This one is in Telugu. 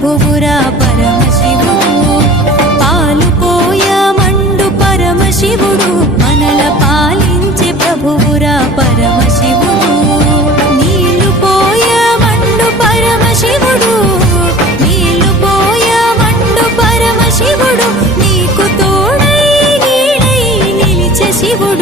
ప్రభువురా పరమశివుడు, పాలు పోయమండు పరమశివుడు, మనల పాలించే ప్రభువురా పరమశివుడు. నీళ్లు పోయమండు పరమశివుడు, నీళ్లు పోయమండు పరమశివుడు, నీకు తోడై నీడై నిలిచే శివుడు.